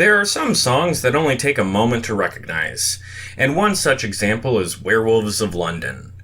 There are some songs that only take a moment to recognize, and one such example is Werewolves of London.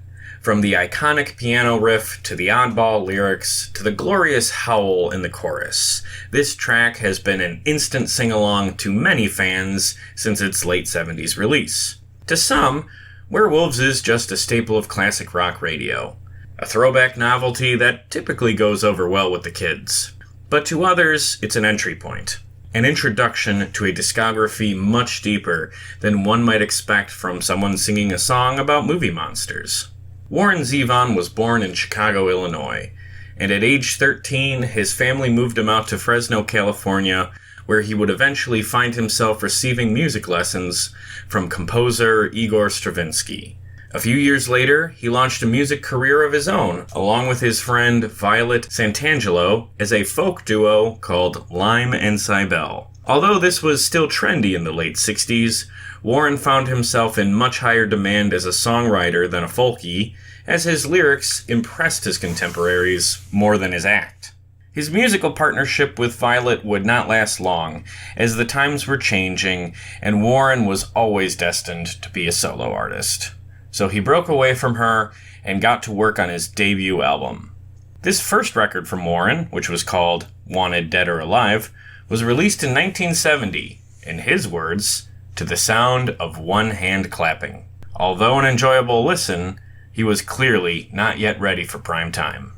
From the iconic piano riff to the oddball lyrics to the glorious howl in the chorus, this track has been an instant sing-along to many fans since its late 70s release. To some, Werewolves is just a staple of classic rock radio, a throwback novelty that typically goes over well with the kids. But to others, it's an entry point, an introduction to a discography much deeper than one might expect from someone singing a song about movie monsters. Warren Zevon was born in Chicago, Illinois, and at age 13, his family moved him out to Fresno, California, where he would eventually find himself receiving music lessons from composer Igor Stravinsky. A few years later, he launched a music career of his own, along with his friend Violet Santangelo, as a folk duo called Lime and Cybele. Although this was still trendy in the late 60s, Warren found himself in much higher demand as a songwriter than a folkie, as his lyrics impressed his contemporaries more than his act. His musical partnership with Violet would not last long, as the times were changing, and Warren was always destined to be a solo artist. So he broke away from her and got to work on his debut album. This first record from Warren, which was called Wanted Dead or Alive, was released in 1970, in his words, to the sound of one hand clapping. Although an enjoyable listen, he was clearly not yet ready for prime time.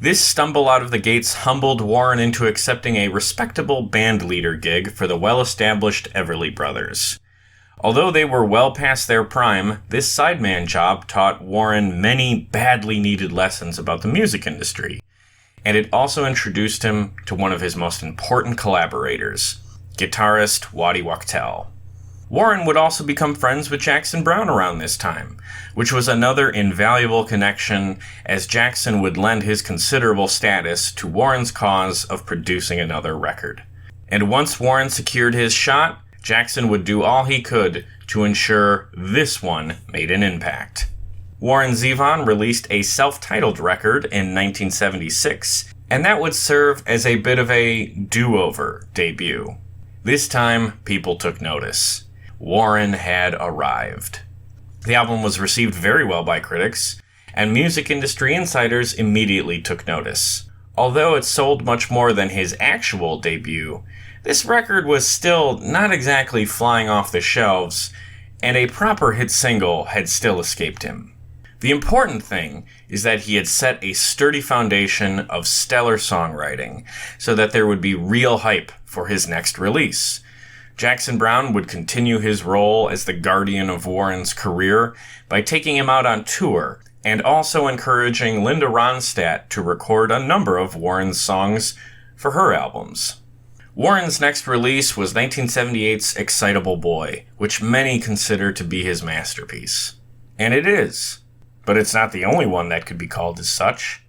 This stumble out of the gates humbled Warren into accepting a respectable band leader gig for the well-established Everly Brothers. Although they were well past their prime, this sideman job taught Warren many badly needed lessons about the music industry, and it also introduced him to one of his most important collaborators, guitarist Waddy Wachtel. Warren would also become friends with Jackson Browne around this time, which was another invaluable connection, as Jackson would lend his considerable status to Warren's cause of producing another record. And once Warren secured his shot, Jackson would do all he could to ensure this one made an impact. Warren Zevon released a self-titled record in 1976, and that would serve as a bit of a do-over debut. This time, people took notice. Warren had arrived. The album was received very well by critics, and music industry insiders immediately took notice. Although it sold much more than his actual debut, this record was still not exactly flying off the shelves, and a proper hit single had still escaped him. The important thing is that he had set a sturdy foundation of stellar songwriting, so that there would be real hype for his next release. Jackson Browne would continue his role as the guardian of Warren's career by taking him out on tour, and also encouraging Linda Ronstadt to record a number of Warren's songs for her albums. Warren's next release was 1978's Excitable Boy, which many consider to be his masterpiece. And it is, but it's not the only one that could be called as such.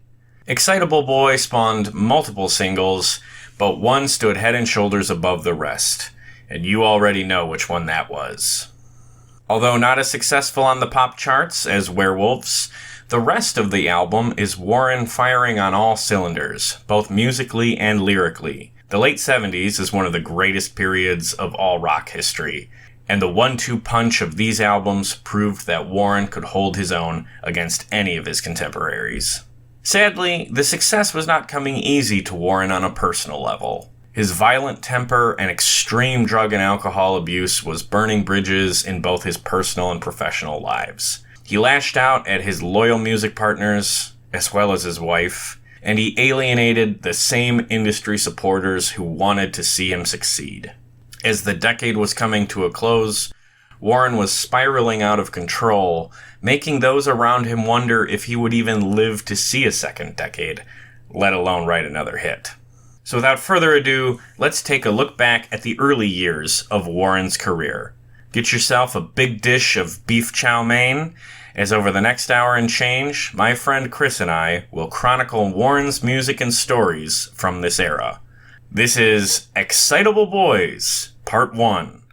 Excitable Boy spawned multiple singles, but one stood head and shoulders above the rest, and you already know which one that was. Although not as successful on the pop charts as Werewolves, the rest of the album is Warren firing on all cylinders, both musically and lyrically. The late 70s is one of the greatest periods of all rock history, and the 1-2 punch of these albums proved that Warren could hold his own against any of his contemporaries. Sadly, the success was not coming easy to Warren on a personal level. His violent temper and extreme drug and alcohol abuse was burning bridges in both his personal and professional lives. He lashed out at his loyal music partners, as well as his wife, and he alienated the same industry supporters who wanted to see him succeed. As the decade was coming to a close, Warren was spiraling out of control, making those around him wonder if he would even live to see a second decade, let alone write another hit. So without further ado, let's take a look back at the early years of Warren's career. Get yourself a big dish of beef chow mein, as over the next hour and change, my friend Chris and I will chronicle Warren's music and stories from this era. This is Excitable Boys, Part 1,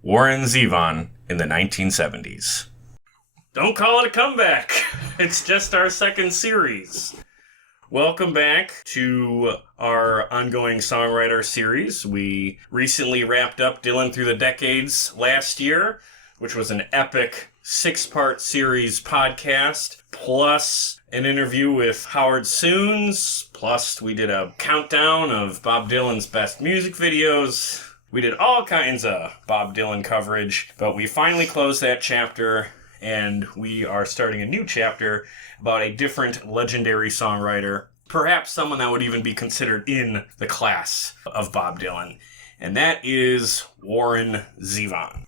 Warren Zevon in the 1970s. Don't call it a comeback. It's just our second series. Welcome back to our ongoing songwriter series. We recently wrapped up Dylan Through the Decades last year, which was an epic 6-part series podcast, plus an interview with Howard Soons, plus we did a countdown of Bob Dylan's best music videos. We did all kinds of Bob Dylan coverage, but we finally closed that chapter, and we are starting a new chapter about a different legendary songwriter, perhaps someone that would even be considered in the class of Bob Dylan, and that is Warren Zevon.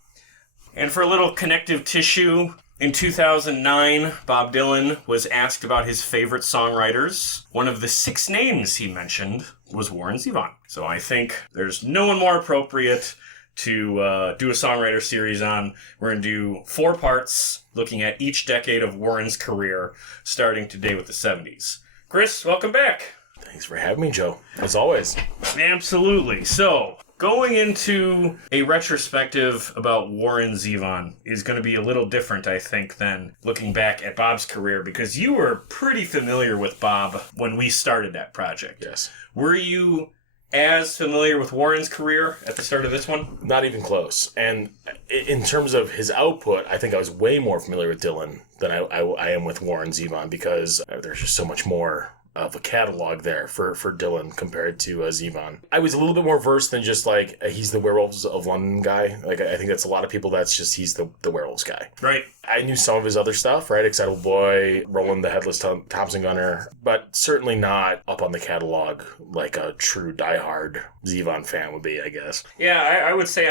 And for a little connective tissue, in 2009, Bob Dylan was asked about his favorite songwriters. One of the 6 names he mentioned was Warren Zevon. So I think there's no one more appropriate to do a songwriter series on. We're going to do 4 parts looking at each decade of Warren's career, starting today with the 70s. Chris, welcome back. Thanks for having me, Joe, as always. Absolutely. So, going into a retrospective about Warren Zevon is going to be a little different, I think, than looking back at Bob's career, because you were pretty familiar with Bob when we started that project. Yes. Were you as familiar with Warren's career at the start of this one? Not even close. And in terms of his output, I think I was way more familiar with Dylan than I am with Warren Zevon, because there's just so much more of a catalog there for Dylan compared to Zevon. I was a little bit more versed than just like he's the Werewolves of London guy. Like I think that's a lot of people, that's just he's the Werewolves guy. Right. I knew some of his other stuff, right? Excitable Boy, Roland the Headless Thompson Gunner, but certainly not up on the catalog like a true diehard Zevon fan would be, I guess. Yeah, I would say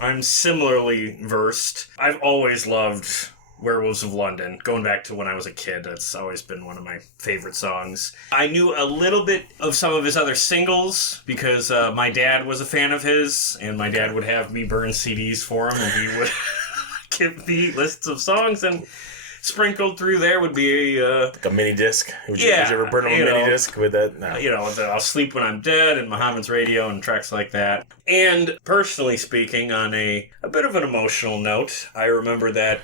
I'm similarly versed. I've always loved Werewolves of London. Going back to when I was a kid, that's always been one of my favorite songs. I knew a little bit of some of his other singles because my dad was a fan of his, and my dad would have me burn CDs for him, and he would give me lists of songs, and sprinkled through there would be like a mini disc. Would you ever burn a mini disc with that? No. You know, I'll Sleep When I'm Dead and Muhammad's Radio and tracks like that. And personally speaking, on a bit of an emotional note, I remember that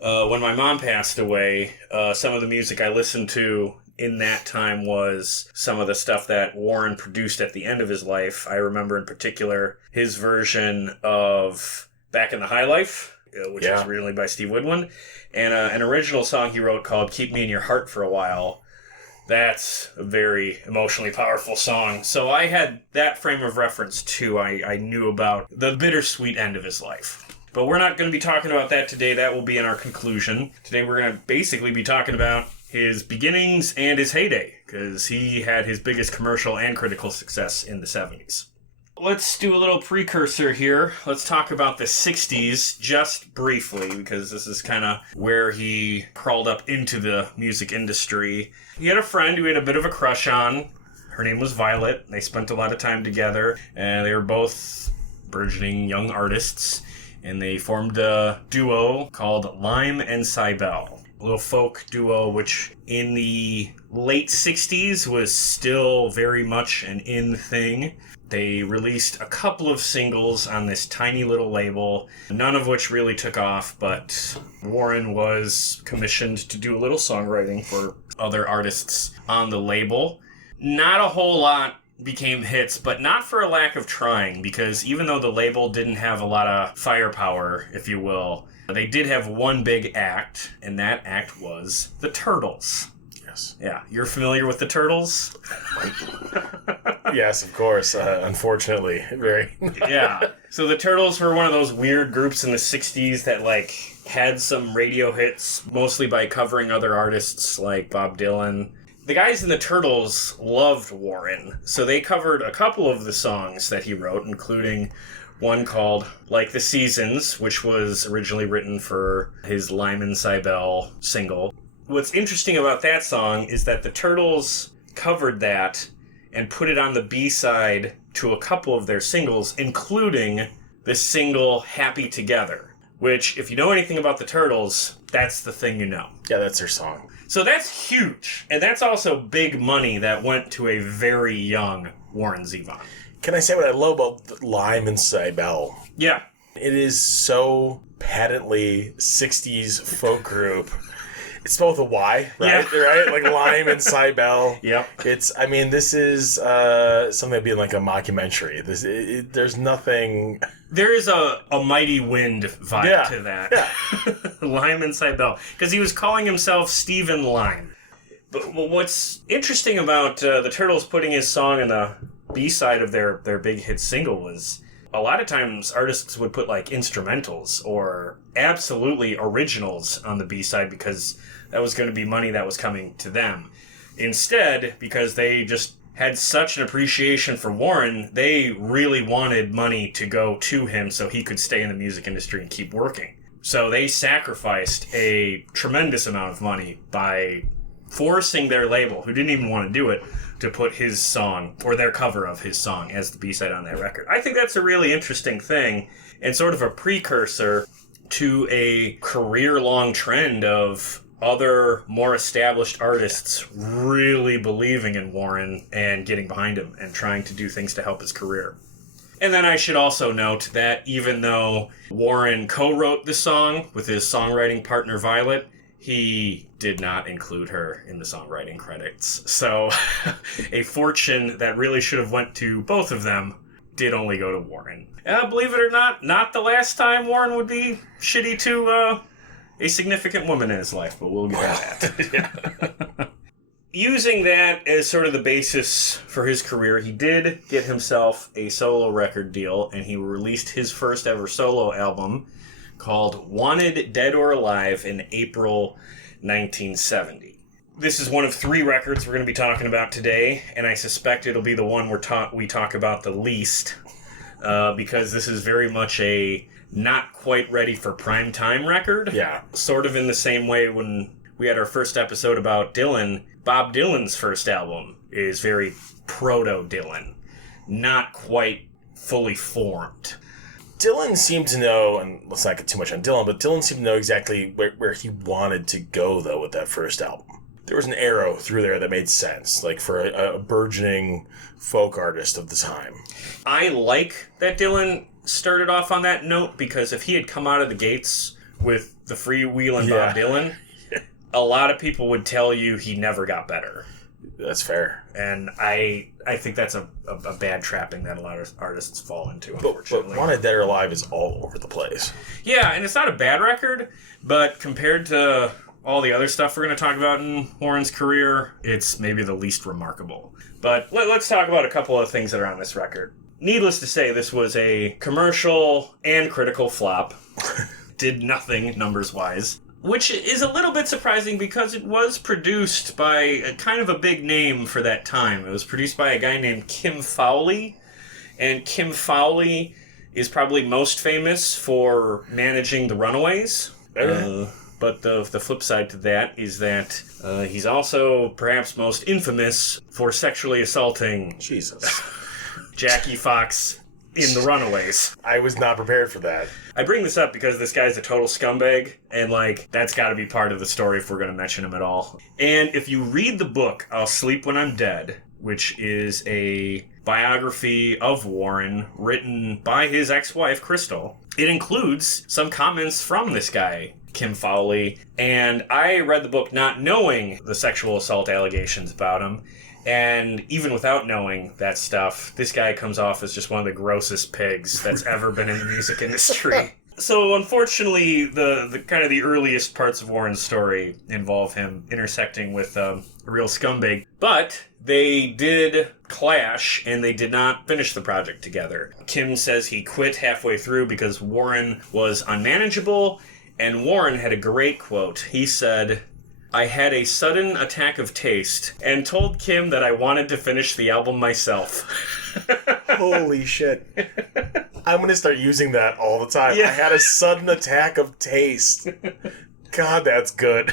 when my mom passed away, some of the music I listened to in that time was some of the stuff that Warren produced at the end of his life. I remember in particular his version of Back in the High Life, which was originally by Steve Winwood, and an original song he wrote called Keep Me in Your Heart for a While. That's a very emotionally powerful song. So I had that frame of reference too. I knew about the bittersweet end of his life. But we're not going to be talking about that today. That will be in our conclusion. Today we're going to basically be talking about his beginnings and his heyday, because he had his biggest commercial and critical success in the 70s. Let's do a little precursor here. Let's talk about the 60s just briefly, because this is kind of where he crawled up into the music industry. He had a friend who he had a bit of a crush on. Her name was Violet. They spent a lot of time together, and they were both burgeoning young artists. And they formed a duo called Lime and Cybele. A little folk duo, which in the late 60s was still very much an in thing. They released a couple of singles on this tiny little label, none of which really took off, but Warren was commissioned to do a little songwriting for other artists on the label. Not a whole lot became hits, but not for a lack of trying, because even though the label didn't have a lot of firepower, if you will, they did have one big act, and that act was the Turtles. Yes. Yeah, you're familiar with the Turtles? Yes, of course. Unfortunately, very. Yeah. So the Turtles were one of those weird groups in the 60s that, like, had some radio hits, mostly by covering other artists like Bob Dylan. The guys in the Turtles loved Warren, so they covered a couple of the songs that he wrote, including one called Like the Seasons, which was originally written for his Lime and Cybele single. What's interesting about that song is that the Turtles covered that and put it on the B-side to a couple of their singles, including the single Happy Together, which, if you know anything about the Turtles, that's the thing you know. Yeah, that's their song. So that's huge. And that's also big money that went to a very young Warren Zevon. Can I say what I love about Lime and Cybele? Yeah. It is so patently 60s folk group. It's spelled with a Y, right? Yeah. Right? Like Lime and Cybele. Yep. This is something that'd be like a mockumentary. There's nothing... There is a Mighty Wind vibe to that. Yeah. Lime and Cybele. Because he was calling himself Stephen Lime. But what's interesting about the Turtles putting his song in the B-side of their big hit single was a lot of times artists would put like instrumentals or absolutely originals on the B-side because that was going to be money that was coming to them. Instead, because they just had such an appreciation for Warren, they really wanted money to go to him so he could stay in the music industry and keep working. So they sacrificed a tremendous amount of money by forcing their label, who didn't even want to do it, to put his song, or their cover of his song, as the B-side on that record. I think that's a really interesting thing, and sort of a precursor to a career-long trend of other, more established artists really believing in Warren and getting behind him and trying to do things to help his career. And then I should also note that even though Warren co-wrote the song with his songwriting partner Violet, he did not include her in the songwriting credits. So a fortune that really should have went to both of them did only go to Warren. Believe it or not the last time Warren would be shitty to a significant woman in his life, but we'll get to that. Using that as sort of the basis for his career, he did get himself a solo record deal, and he released his first ever solo album called Wanted Dead or Alive in April 1970. This is one of 3 records we're going to be talking about today, and I suspect it'll be the one we talk about the least, because this is very much a not quite ready for prime time record. Yeah. Sort of in the same way when we had our first episode about Dylan, Bob Dylan's first album is very proto-Dylan, not quite fully formed. Dylan seemed to know, and let's not get too much on Dylan, but Dylan seemed to know exactly where he wanted to go, though, with that first album. There was an arrow through there that made sense, like for a burgeoning folk artist of the time. I like that Dylan started off on that note, because if he had come out of the gates with the freewheeling Bob Dylan, a lot of people would tell you he never got better. That's fair. And I think that's a bad trapping that a lot of artists fall into, unfortunately. But Wanted Dead or Alive is all over the place. Yeah, and it's not a bad record, but compared to all the other stuff we're going to talk about in Warren's career, it's maybe the least remarkable. But let's talk about a couple of things that are on this record. Needless to say, this was a commercial and critical flop. Did nothing numbers-wise. Which is a little bit surprising because it was produced by a kind of a big name for that time. It was produced by a guy named Kim Fowley. And Kim Fowley is probably most famous for managing the Runaways. But the flip side to that is that he's also perhaps most infamous for sexually assaulting Jesus. Jackie Fox in the Runaways. I was not prepared for that. I bring this up because this guy's a total scumbag, and, that's got to be part of the story if we're going to mention him at all. And if you read the book, I'll Sleep When I'm Dead, which is a biography of Warren written by his ex-wife, Crystal, it includes some comments from this guy, Kim Fowley, and I read the book not knowing the sexual assault allegations about him. And even without knowing that stuff, this guy comes off as just one of the grossest pigs that's ever been in the music industry. So unfortunately, the kind of the earliest parts of Warren's story involve him intersecting with a real scumbag. But they did clash, and they did not finish the project together. Kim says he quit halfway through because Warren was unmanageable, and Warren had a great quote. He said, "I had a sudden attack of taste and told Kim that I wanted to finish the album myself." Holy shit. I'm going to start using that all the time. Yeah. I had a sudden attack of taste. God, that's good.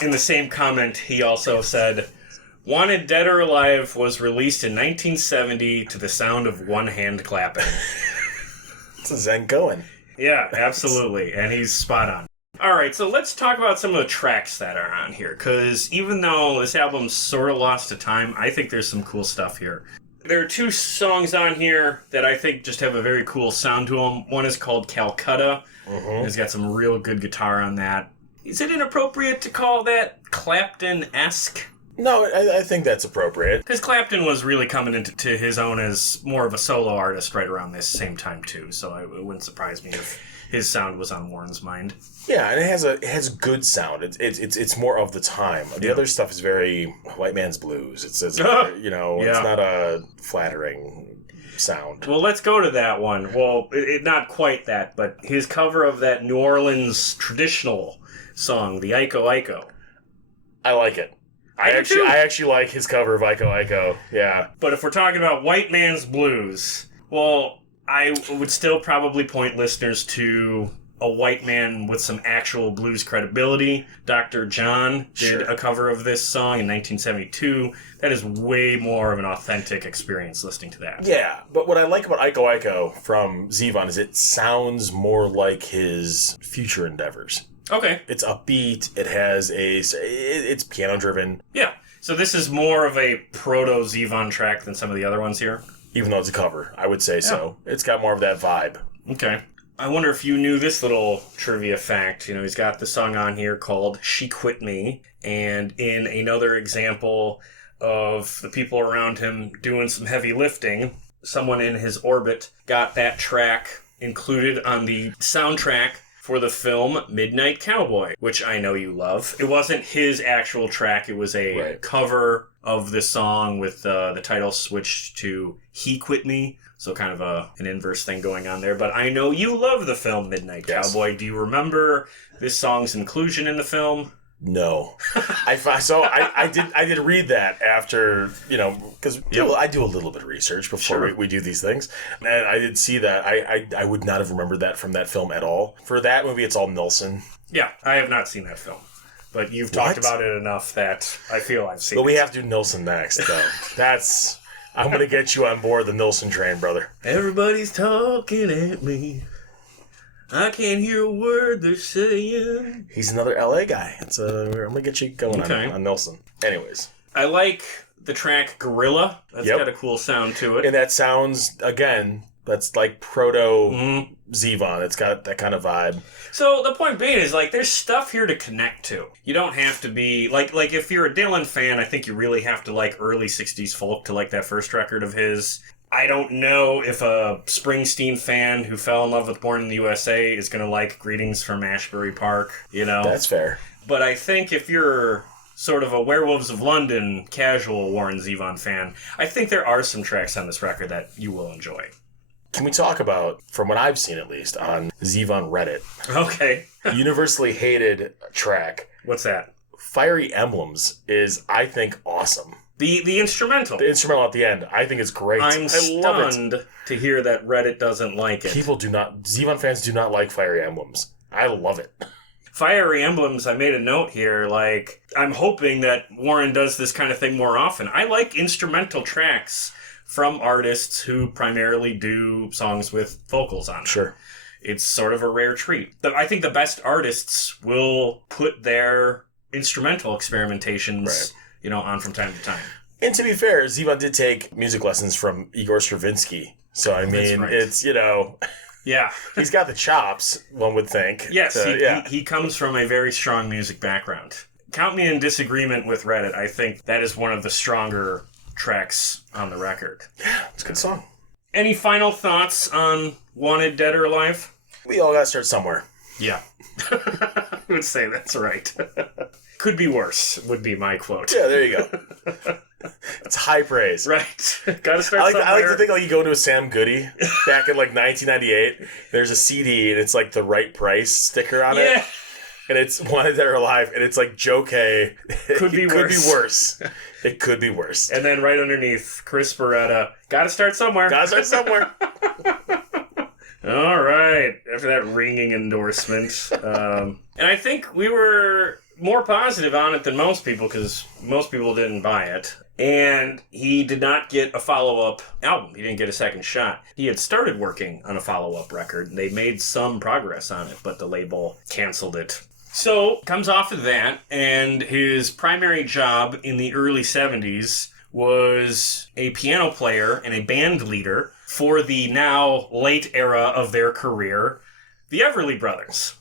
In the same comment, he also said, "Wanted Dead or Alive was released in 1970 to the sound of one hand clapping." It's a Zen going. Yeah, absolutely. And he's spot on. Alright, so let's talk about some of the tracks that are on here, because even though this album's sort of lost to time, I think there's some cool stuff here. There are 2 songs on here that I think just have a very cool sound to them. One is called Calcutta. It's got some real good guitar on that. Is it inappropriate to call that Clapton-esque? No, I think that's appropriate. Because Clapton was really coming into his own as more of a solo artist right around this same time, too. So it wouldn't surprise me if his sound was on Warren's mind. Yeah, and it has good sound. It's more of the time. The other stuff is very white man's blues. It's not a flattering sound. Well, let's go to that one. Well, not quite that, but his cover of that New Orleans traditional song, the Iko Iko. I like it. I actually like his cover of Iko Iko. Yeah. But if we're talking about white man's blues, well, I would still probably point listeners to a white man with some actual blues credibility. Dr. John did a cover of this song in 1972. That is way more of an authentic experience listening to that. Yeah, but what I like about Iko Iko from Zevon is it sounds more like his future endeavors. Okay. It's upbeat. It has it's piano driven. Yeah. So this is more of a proto-Zevon track than some of the other ones here? Even though it's a cover, I would say so. It's got more of that vibe. Okay. I wonder if you knew this little trivia fact. You know, he's got the song on here called She Quit Me. And in another example of the people around him doing some heavy lifting, someone in his orbit got that track included on the soundtrack for the film Midnight Cowboy, which I know you love. It wasn't his actual track. It was a cover of the song with the title switched to He Quit Me. So kind of an inverse thing going on there. But I know you love the film Midnight Cowboy. Do you remember this song's inclusion in the film? No. I did read that after, because I do a little bit of research before we do these things. And I did see that. I would not have remembered that from that film at all. For that movie, it's all Nilsson. Yeah, I have not seen that film. But you've talked about it enough that I feel I've seen it. But we have to do Nilsson next, though. I'm going to get you on board the Nilsson train, brother. Everybody's talking at me. I can't hear a word they're saying. He's another LA guy. I'm going to get you going on Nilsson. Anyways. I like the track Gorilla. That's got a cool sound to it. And that sounds, again, that's like proto-Zevon. It's got that kind of vibe. So the point being is, there's stuff here to connect to. You don't have to be, like if you're a Dylan fan, I think you really have to like early 60s folk to like that first record of his. I don't know if a Springsteen fan who fell in love with Born in the USA is going to like Greetings from Ashbury Park, That's fair. But I think if you're sort of a Werewolves of London casual Warren Zevon fan, I think there are some tracks on this record that you will enjoy. Can we talk about, from what I've seen at least, on Zevon Reddit? Okay. Universally hated track. What's that? Fiery Emblems is, I think, awesome. The instrumental. The instrumental at the end, I think it's great. I'm stunned to hear that Reddit doesn't like it. Zevon fans do not like Fiery Emblems. I love it. Fiery Emblems, I made a note here, I'm hoping that Warren does this kind of thing more often. I like instrumental tracks from artists who primarily do songs with vocals on them. Sure. It's sort of a rare treat. I think the best artists will put their instrumental experimentations on from time to time. And to be fair, Zevon did take music lessons from Igor Stravinsky. So, I mean, it's, Yeah. he's got the chops, one would think. Yes, he comes from a very strong music background. Count me in disagreement with Reddit. I think that is one of the stronger tracks on the record. Yeah, it's a good song. Any final thoughts on Wanted, Dead, or Alive? We all gotta start somewhere. Yeah. I would say that's right. Could be worse, would be my quote. Yeah, there you go. It's high praise. Right. Gotta start somewhere. I like to think you go into a Sam Goody back in 1998. There's a CD and it's the right price sticker on it. And it's Wanted, Dead, or Alive, and it's Joe K. Could be worse. It could be worse. And then right underneath, Chris Beretta, gotta start somewhere. All right. After that ringing endorsement. And I think we were more positive on it than most people because most people didn't buy it. And he did not get a follow-up album. He didn't get a second shot. He had started working on a follow-up record. And they made some progress on it, but the label canceled it. So, comes off of that, and his primary job in the early 70s was a piano player and a band leader for the now late era of their career, the Everly Brothers.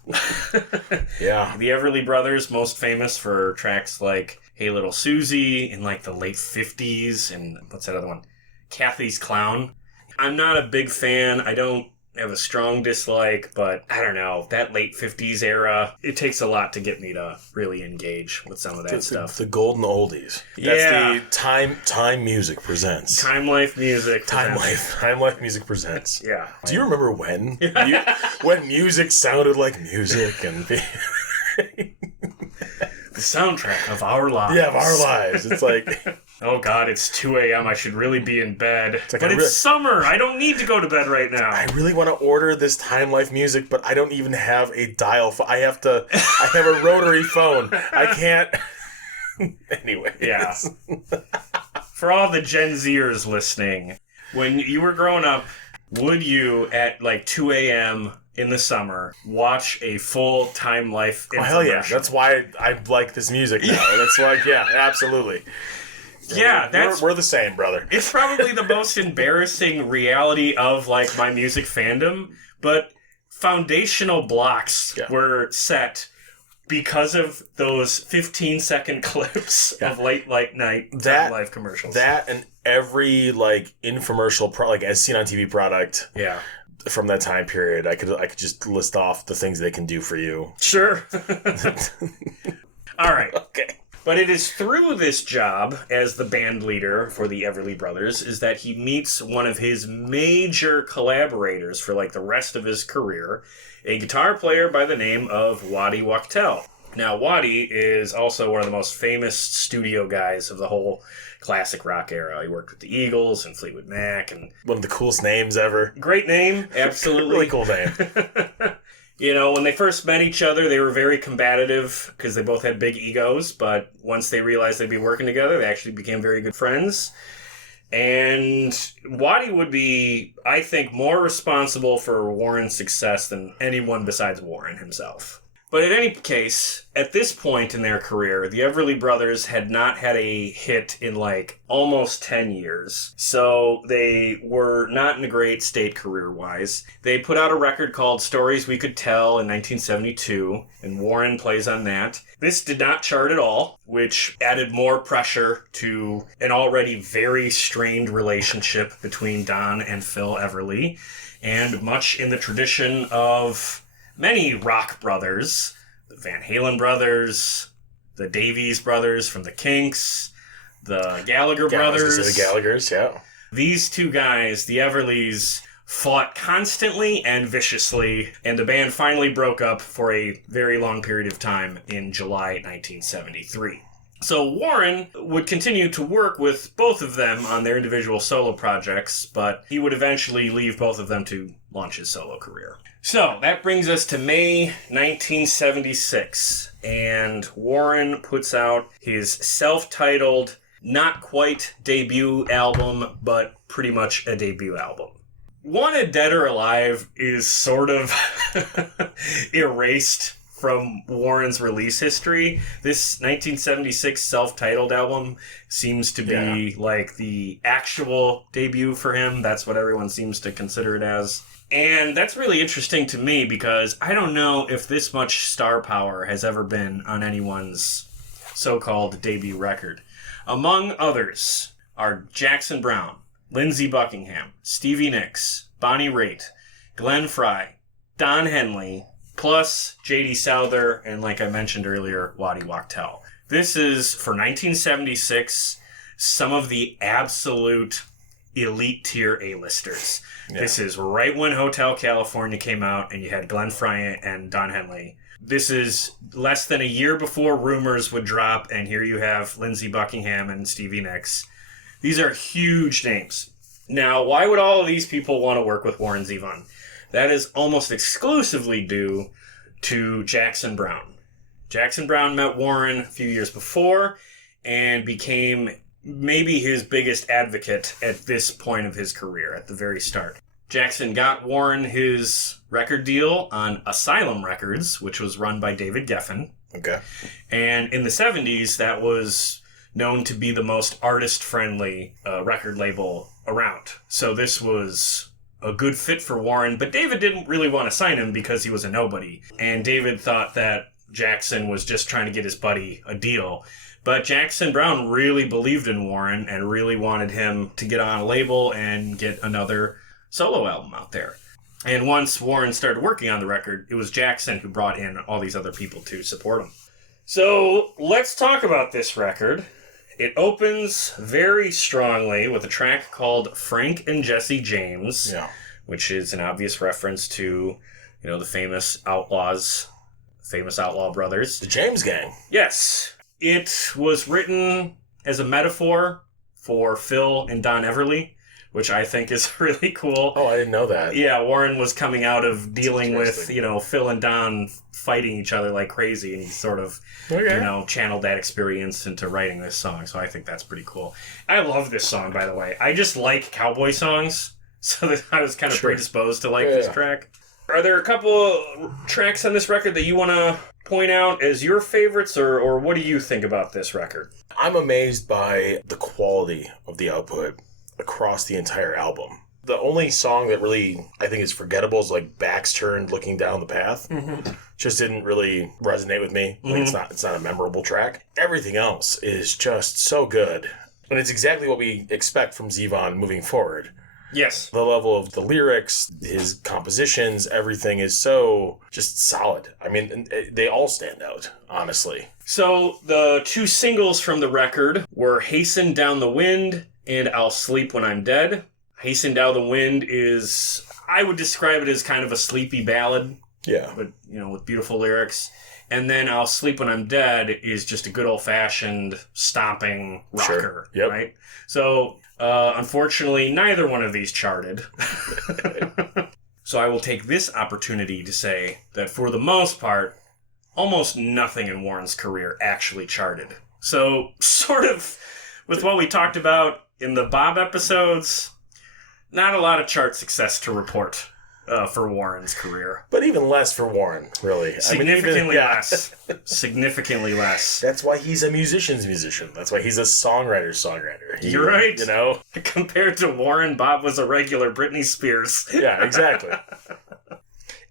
Yeah. The Everly Brothers, most famous for tracks like Hey Little Susie in like the late 50s, and what's that other one? Kathy's Clown. I'm not a big fan. I don't have a strong dislike, but I don't know, that late 50s era, it takes a lot to get me to really engage with some of that stuff. The golden oldies. That's the Time Music presents. Time Life Music. Time Life Music presents. Yeah. Do you remember when music sounded like music and the soundtrack of our lives. Yeah, of our lives. It's like, oh God, it's 2 a.m. I should really be in bed. Like, but it's summer. I don't need to go to bed right now. I really want to order this Time Life music, but I don't even have a dial. I have a rotary phone. I can't. Anyway. Yeah. For all the Gen Zers listening, when you were growing up, would you, at like 2 a.m. in the summer, watch a full Time Life infomercial? Oh, hell yeah. That's why I like this music now. That's why, yeah, absolutely. Yeah, we're the same, brother. It's probably the most embarrassing reality of like my music fandom, but foundational blocks were set because of those 15-second clips of late night Time Life commercials. That and every like infomercial, like as seen on TV product. Yeah. From that time period, I could just list off the things they can do for you. Sure. All right. Okay. But it is through this job as the band leader for the Everly Brothers is that he meets one of his major collaborators for like the rest of his career, a guitar player by the name of Waddy Wachtel. Now, Waddy is also one of the most famous studio guys of the whole classic rock era. He worked with the Eagles and Fleetwood Mac, and one of the coolest names ever. Great name, absolutely. Really cool name. You know, when they first met each other, they were very combative because they both had big egos, but once they realized they'd be working together, they actually became very good friends. And Waddy would be, I think, more responsible for Warren's success than anyone besides Warren himself. But in any case, at this point in their career, the Everly Brothers had not had a hit in like almost 10 years. So they were not in a great state career-wise. They put out a record called Stories We Could Tell in 1972, and Warren plays on that. This did not chart at all, which added more pressure to an already very strained relationship between Don and Phil Everly, and much in the tradition of many rock brothers, the Van Halen brothers, the Davies brothers from the Kinks, the Gallagher brothers. The Gallaghers, yeah. These two guys, the Everlys, fought constantly and viciously, and the band finally broke up for a very long period of time in July 1973. So Warren would continue to work with both of them on their individual solo projects, but he would eventually leave both of them to launch his solo career. So that brings us to May 1976, and Warren puts out his self-titled, not quite debut album, but pretty much a debut album. Wanted Dead or Alive is sort of erased from Warren's release history. This 1976 self-titled album seems to be like the actual debut for him. That's what everyone seems to consider it as. And that's really interesting to me because I don't know if this much star power has ever been on anyone's so-called debut record. Among others are Jackson Browne, Lindsey Buckingham, Stevie Nicks, Bonnie Raitt, Glenn Frey, Don Henley, plus J.D. Souther, and like I mentioned earlier, Waddy Wachtel. This is, for 1976, some of the absolute elite tier A-listers. Yeah. This is right when Hotel California came out, and you had Glenn Frey and Don Henley. This is less than a year before Rumors would drop, and here you have Lindsey Buckingham and Stevie Nicks. These are huge names. Now, why would all of these people want to work with Warren Zevon? That is almost exclusively due to Jackson Browne. Jackson Browne met Warren a few years before and became maybe his biggest advocate at this point of his career, at the very start. Jackson got Warren his record deal on Asylum Records, which was run by David Geffen. Okay. And in the 70s, that was known to be the most artist-friendly record label around. So this was a good fit for Warren, but David didn't really want to sign him because he was a nobody. And David thought that Jackson was just trying to get his buddy a deal. But Jackson Browne really believed in Warren and really wanted him to get on a label and get another solo album out there. And once Warren started working on the record, it was Jackson who brought in all these other people to support him. So let's talk about this record. It opens very strongly with a track called Frank and Jesse James, which is an obvious reference to, the famous outlaw brothers. The James Gang. Yes. It was written as a metaphor for Phil and Don Everly, which I think is really cool. Oh, I didn't know that. Yeah, Warren was coming out of dealing with, Phil and Don fighting each other like crazy, and he sort of, channeled that experience into writing this song. So I think that's pretty cool. I love this song, by the way. I just like cowboy songs, so that I was kind of predisposed to like this track. Are there a couple tracks on this record that you want to point out as your favorites, or what do you think about this record? I'm amazed by the quality of the output across the entire album. The only song that really, I think, is forgettable is like Backs Turned Looking Down the Path. Just didn't really resonate with me. Like, it's not a memorable track. Everything else is just so good. And it's exactly what we expect from Zevon moving forward. Yes. The level of the lyrics, his compositions, everything is so just solid. I mean, they all stand out, honestly. So the two singles from the record were Hasten Down the Wind and I'll Sleep When I'm Dead. Hasten Down the Wind is, I would describe it as kind of a sleepy ballad. Yeah. But, with beautiful lyrics. And then I'll Sleep When I'm Dead is just a good old-fashioned stomping rocker. Sure. Yep. Right? So, unfortunately, neither one of these charted. So I will take this opportunity to say that for the most part, almost nothing in Warren's career actually charted. So, sort of with what we talked about in the Bob episodes, not a lot of chart success to report for Warren's career. But even less for Warren, really. Significantly less. Significantly less. That's why he's a musician's musician. That's why he's a songwriter's songwriter. You're right. Compared to Warren, Bob was a regular Britney Spears. Yeah, exactly.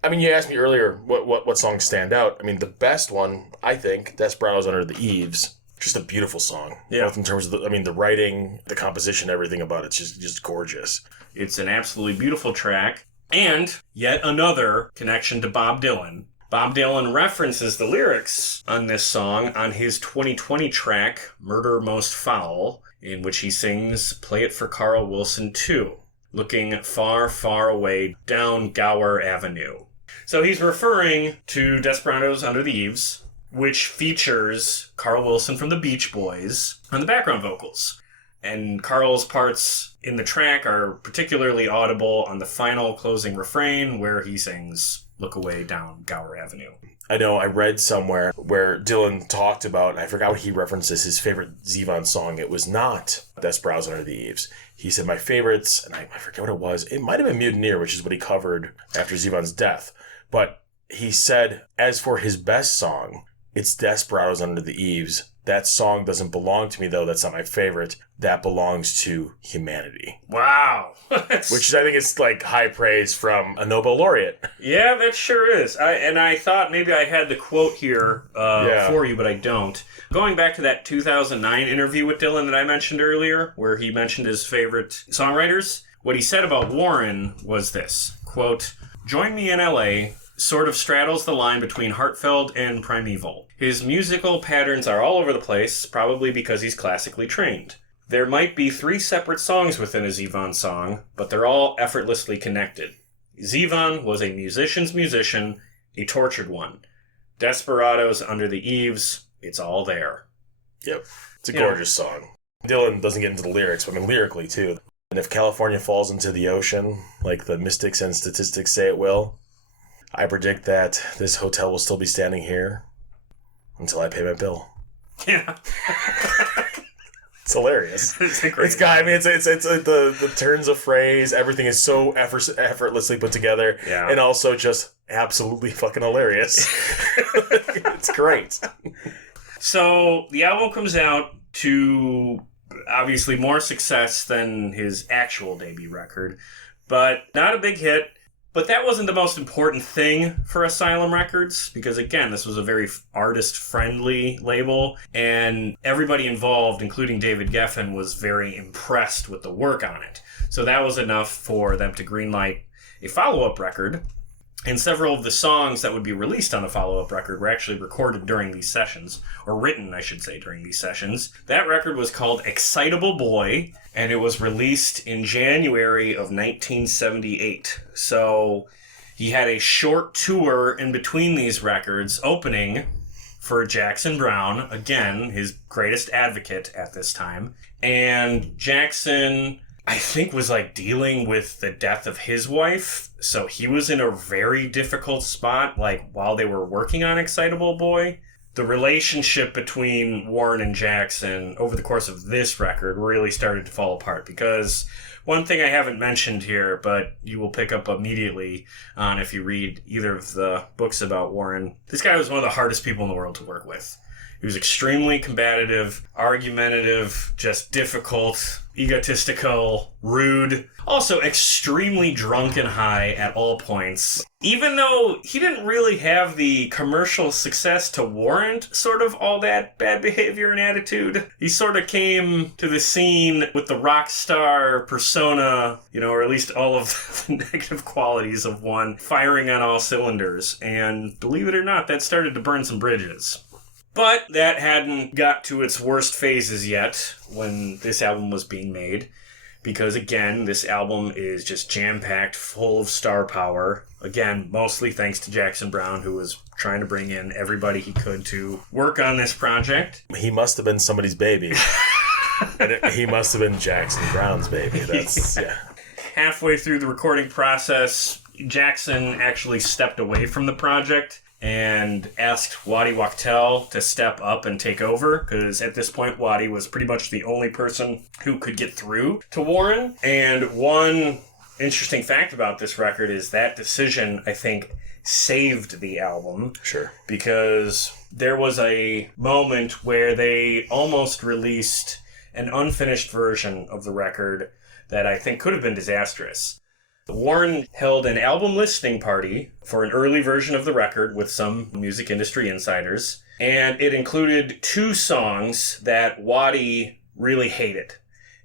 I mean, you asked me earlier what songs stand out. I mean, the best one, I think, Desperados Under the Eaves. Just a beautiful song. Yeah. Both in terms of the writing, the composition, everything about it's just gorgeous. It's an absolutely beautiful track. And yet another connection to Bob Dylan. Bob Dylan references the lyrics on this song on his 2020 track, Murder Most Foul, in which he sings, Play It for Carl Wilson too, looking far, far away down Gower Avenue. So he's referring to Desperados Under the Eaves, which features Carl Wilson from the Beach Boys on the background vocals. And Carl's parts in the track are particularly audible on the final closing refrain where he sings, Look Away Down Gower Avenue. I know I read somewhere where Dylan talked about, I forgot what he references, his favorite Zevon song. It was not Desperados Under the Eaves. He said, my favorites, and I forget what it was. It might have been Mutineer, which is what he covered after Zevon's death. But he said, as for his best song, it's Desperados Under the Eaves. That song doesn't belong to me, though. That's not my favorite. That belongs to humanity. Wow. Which I think is like high praise from a Nobel laureate. Yeah, that sure is. I thought maybe I had the quote here for you, but I don't. Going back to that 2009 interview with Dylan that I mentioned earlier, where he mentioned his favorite songwriters, what he said about Warren was this, quote, Join Me in L.A., sort of straddles the line between heartfelt and primeval. His musical patterns are all over the place, probably because he's classically trained. There might be 3 separate songs within a Zevon song, but they're all effortlessly connected. Zevon was a musician's musician, a tortured one. Desperados Under the Eaves, it's all there. Yep. It's a gorgeous song. Dylan doesn't get into the lyrics, but I mean lyrically too. And if California falls into the ocean, like the mystics and statistics say it will, I predict that this hotel will still be standing here until I pay my bill. Yeah. It's hilarious. It's a great it's the turns of phrase, everything is so effortlessly put together. Yeah. And also just absolutely fucking hilarious. It's great. So the album comes out to obviously more success than his actual debut record. but not a big hit. But that wasn't the most important thing for Asylum Records, because again, this was a very artist-friendly label, and everybody involved, including David Geffen, was very impressed with the work on it. So that was enough for them to greenlight a follow-up record, and several of the songs that would be released on the follow-up record were actually recorded during these sessions, or written, I should say, during these sessions. That record was called Excitable Boy, and it was released in January of 1978. So he had a short tour in between these records, opening for Jackson Browne, again, his greatest advocate at this time. And Jackson, I think, was like dealing with the death of his wife, so he was in a very difficult spot, like while they were working on Excitable Boy. The relationship between Warren and Jackson over the course of this record really started to fall apart, because one thing I haven't mentioned here, but you will pick up immediately on if you read either of the books about Warren, this guy was one of the hardest people in the world to work with. He was extremely combative, argumentative, just difficult, egotistical, rude, also extremely drunk and high at all points. Even though he didn't really have the commercial success to warrant sort of all that bad behavior and attitude, he sort of came to the scene with the rock star persona, or at least all of the negative qualities of one, firing on all cylinders. And believe it or not, that started to burn some bridges. But that hadn't got to its worst phases yet when this album was being made, because again, this album is just jam-packed, full of star power. Again, mostly thanks to Jackson Browne, who was trying to bring in everybody he could to work on this project. He must have been somebody's baby. He must have been Jackson Browne's baby. That's, yeah. Halfway through the recording process, Jackson actually stepped away from the project and asked Waddy Wachtel to step up and take over, because at this point, Waddy was pretty much the only person who could get through to Warren. And one interesting fact about this record is that decision, I think, saved the album. Sure. Because there was a moment where they almost released an unfinished version of the record that I think could have been disastrous. Warren held an album listening party for an early version of the record with some music industry insiders, and it included 2 songs that Waddy really hated,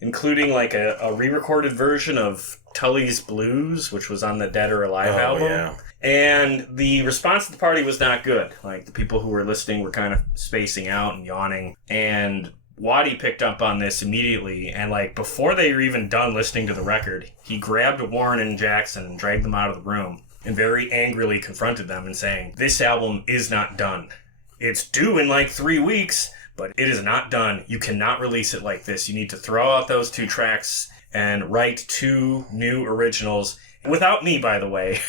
including like a re-recorded version of Tully's Blues, which was on the Dead or Alive album. Yeah. And the response to the party was not good. Like, the people who were listening were kind of spacing out and yawning, and Waddy picked up on this immediately, and like before they were even done listening to the record, he grabbed Warren and Jackson and dragged them out of the room and very angrily confronted them and saying, "This album is not done. It's due in like 3 weeks, but it is not done. You cannot release it like this. You need to throw out those 2 tracks and write 2 new originals. Without me, by the way.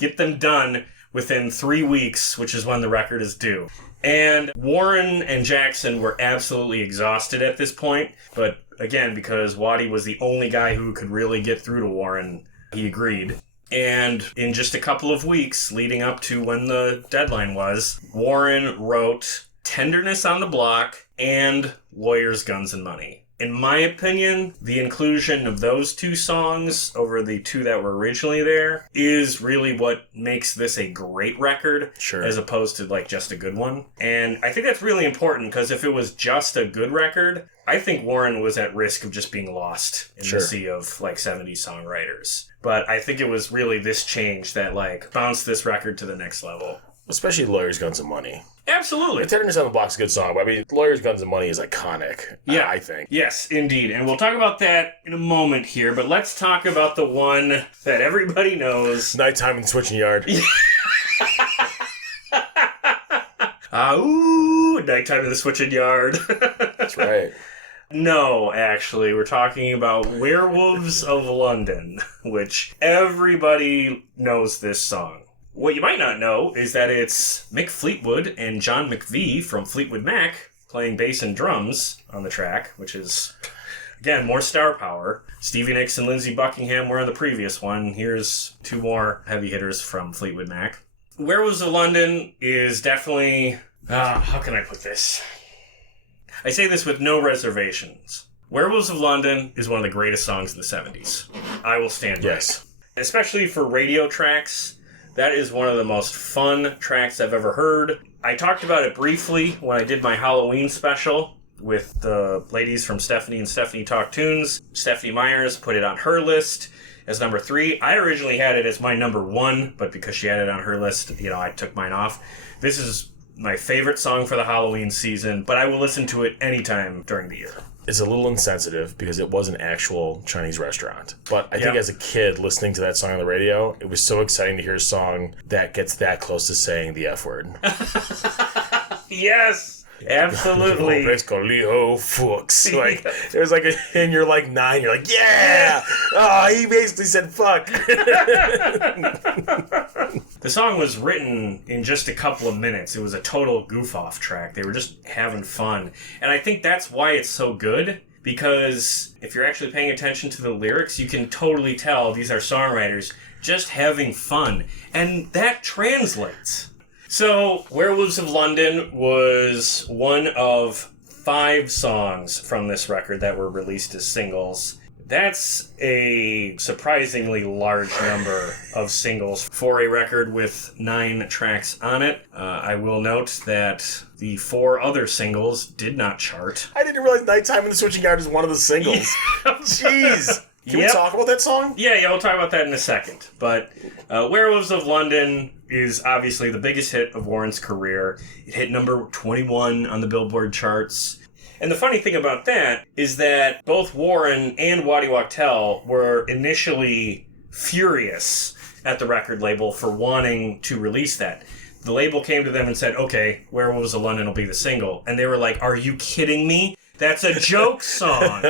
Get them done within 3 weeks, which is when the record is due." And Warren and Jackson were absolutely exhausted at this point, but again, because Waddy was the only guy who could really get through to Warren, he agreed. And in just a couple of weeks leading up to when the deadline was, Warren wrote Tenderness on the Block and Lawyers, Guns, and Money. In my opinion, the inclusion of those 2 songs over the 2 that were originally there is really what makes this a great record, Sure, as opposed to like just a good one. And I think that's really important, because if it was just a good record, I think Warren was at risk of just being lost in the sea of like 70s songwriters. But I think it was really this change that like bounced this record to the next level. Especially Lawyers, Guns, and Money. Absolutely. Tenderness on the Block's a good song, but I mean, Lawyers, Guns, and Money is iconic, yeah, I think. Yes, indeed. And we'll talk about that in a moment here, but let's talk about the one that everybody knows. Nighttime in the Switching Yard. Nighttime in the Switching Yard. That's right. No, actually, we're talking about Werewolves of London, which everybody knows this song. What you might not know is that it's Mick Fleetwood and John McVie from Fleetwood Mac playing bass and drums on the track, which is, again, more star power. Stevie Nicks and Lindsey Buckingham were on the previous one. Here's 2 more heavy hitters from Fleetwood Mac. Werewolves of London is definitely... how can I put this? I say this with no reservations. Werewolves of London is one of the greatest songs in the 70s. I will stand by it. Especially for radio tracks, that is one of the most fun tracks I've ever heard. I talked about it briefly when I did my Halloween special with the ladies from Stephanie and Stephanie Talk Tunes. Stephanie Myers put it on her list as number 3. I originally had it as my number 1, but because she had it on her list, I took mine off. This is my favorite song for the Halloween season, but I will listen to it anytime during the year. It's a little insensitive because it was an actual Chinese restaurant. But I think as a kid listening to that song on the radio, it was so exciting to hear a song that gets that close to saying the F word. Yes! Absolutely. Like, it was like, and you're like 9, you're like, yeah! Oh, he basically said fuck. The song was written in just a couple of minutes. It was a total goof-off track. They were just having fun. And I think that's why it's so good, because if you're actually paying attention to the lyrics, you can totally tell these are songwriters just having fun. And that translates. So, Werewolves of London was one of 5 songs from this record that were released as singles. That's a surprisingly large number of singles for a record with 9 tracks on it. I will note that the 4 other singles did not chart. I didn't realize Nighttime in the Switching Yard is one of the singles. Jeez. Can we talk about that song? Yeah, we'll talk about that in a second. But Werewolves of London is obviously the biggest hit of Warren's career. It hit number 21 on the Billboard charts. And the funny thing about that is that both Warren and Waddy Wachtel were initially furious at the record label for wanting to release that. The label came to them and said, okay, Werewolves of London will be the single. And they were like, are you kidding me? That's a joke song.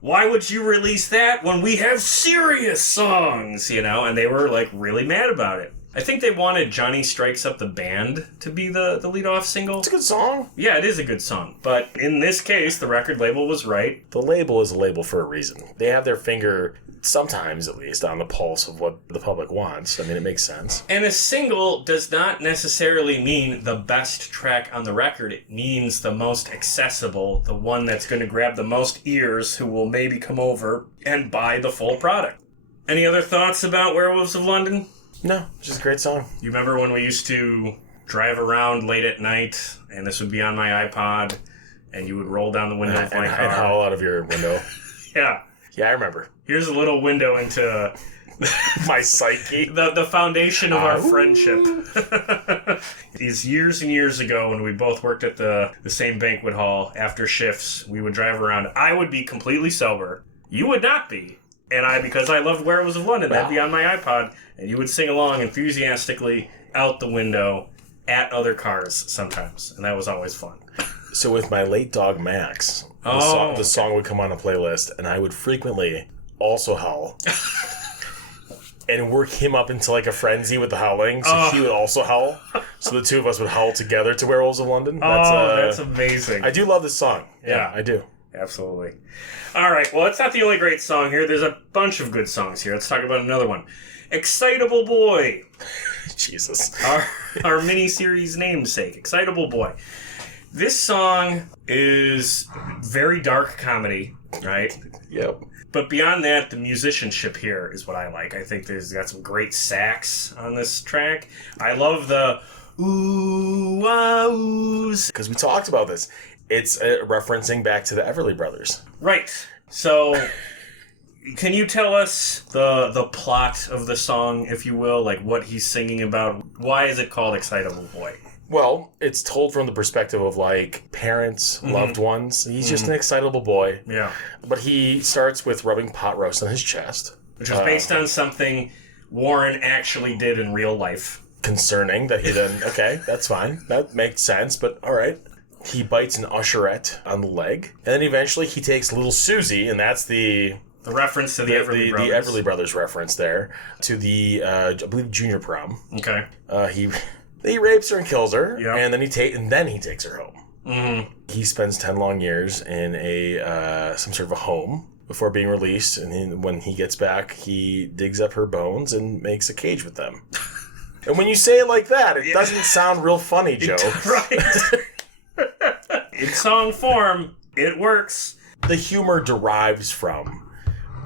Why would you release that when we have serious songs, And they were, really mad about it. I think they wanted Johnny Strikes Up the Band to be the lead-off single. It's a good song. Yeah, it is a good song. But in this case, the record label was right. The label is a label for a reason. They have their finger, sometimes at least, on the pulse of what the public wants. I mean, it makes sense. And a single does not necessarily mean the best track on the record. It means the most accessible, the one that's going to grab the most ears who will maybe come over and buy the full product. Any other thoughts about Werewolves of London? No, it's just a great song. You remember when we used to drive around late at night, and this would be on my iPod, and you would roll down the window of my car? And howl out of your window. Yeah. Yeah, I remember. Here's a little window into my psyche. The foundation of our friendship. These years and years ago, when we both worked at the same banquet hall, after shifts, we would drive around. I would be completely sober. You would not be. And because I loved Werewolves of London, that'd be on my iPod, and you would sing along enthusiastically out the window at other cars sometimes, and that was always fun. So with my late dog Max, the song would come on a playlist, and I would frequently also howl and work him up into a frenzy with the howling, so he would also howl. So the two of us would howl together to Werewolves of London. That's amazing. I do love this song. Yeah, I do. Absolutely. All right, well, it's not the only great song here. There's a bunch of good songs here. Let's talk about another one. Excitable Boy. Jesus. Our mini-series namesake, Excitable Boy. This song is very dark comedy, right? Yep. But beyond that, the musicianship here is what I like. I think there's got some great sax on this track. I love the ooh-ah-oohs. Because we talked about this. It's referencing back to the Everly Brothers. Right. So, can you tell us the plot of the song, if you will? What he's singing about? Why is it called Excitable Boy? Well, it's told from the perspective of, parents, loved ones. He's just an excitable boy. Yeah. But he starts with rubbing pot roast on his chest. Which is based on something Warren actually did in real life. Concerning that he didn't... Okay, that's fine. That makes sense, but all right. He bites an usherette on the leg. And then eventually he takes little Susie, and that's the reference to the Everly Brothers. The Everly Brothers reference there, to the, I believe, junior prom. Okay. He rapes her and kills her, yep. And then he takes her home. Mm-hmm. He spends 10 long years in some sort of a home before being released, and when he gets back, he digs up her bones and makes a cage with them. And when you say it like that, it doesn't sound real funny, Joe. Right. In song form, it works. the humor derives from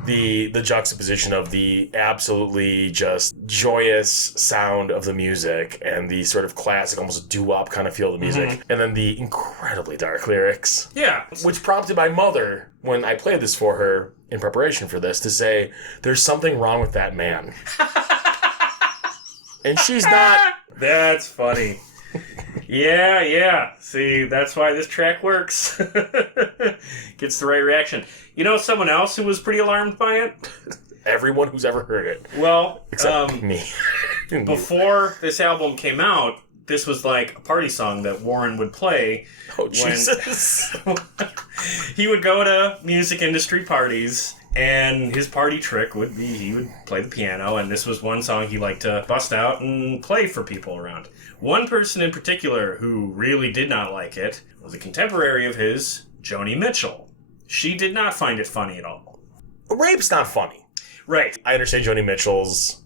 the juxtaposition of the absolutely just joyous sound of the music and the sort of classic, almost doo-wop kind of feel of the music, and then the incredibly dark lyrics. Yeah. Which prompted my mother, when I played this for her in preparation for this, to say, there's something wrong with that man. And she's not. That's funny. Yeah. See, that's why this track works. Gets the right reaction. You know someone else who was pretty alarmed by it? Everyone who's ever heard it. Well, except me. Before this album came out, this was like a party song that Warren would play. Oh, Jesus. He would go to music industry parties, and his party trick would be he would play the piano, and this was one song he liked to bust out and play for people around. One person in particular who really did not like it was a contemporary of his, Joni Mitchell. She did not find it funny at all. Rape's not funny. Right. I understand Joni Mitchell's